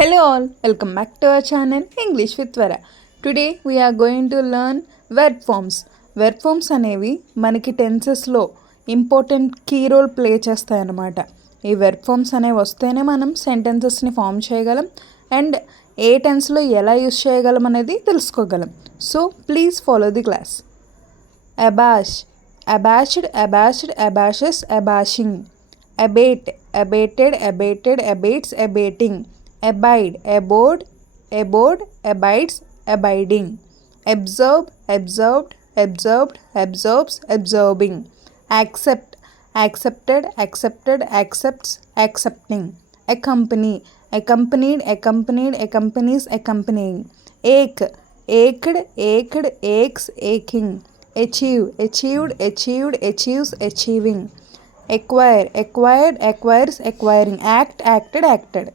Hello all, welcome back to our channel English with Vara. Today we are going to learn verb forms. Verb forms అనేవి మనకి టెన్సెస్లో important key role play చేస్తాయి అన్నమాట. ఈ verb forms అనేవి వస్తేనే మనం సెంటెన్సెస్ని form చేయగలం అండ్ ఏ టెన్స్లో ఎలా యూస్ చేయగలం అనేది తెలుసుకోగలం. So please follow the class. Abash, abashed, abashed, abashes, abashing. Abate, abated, abated, abates, abating. Abide, abode, abode, abides, abiding. Absorb, absorbed, absorbed, absorbs, absorbing. Accept, accepted, accepted, accepts, accepting. Accompany, accompanied, accompanied, accompanies, accompanying. Ache, ached, ached, aches, aching. Achieve, achieved, achieved, achieves, achieving. Acquire, acquired, acquires, acquiring. Act, acted, acted.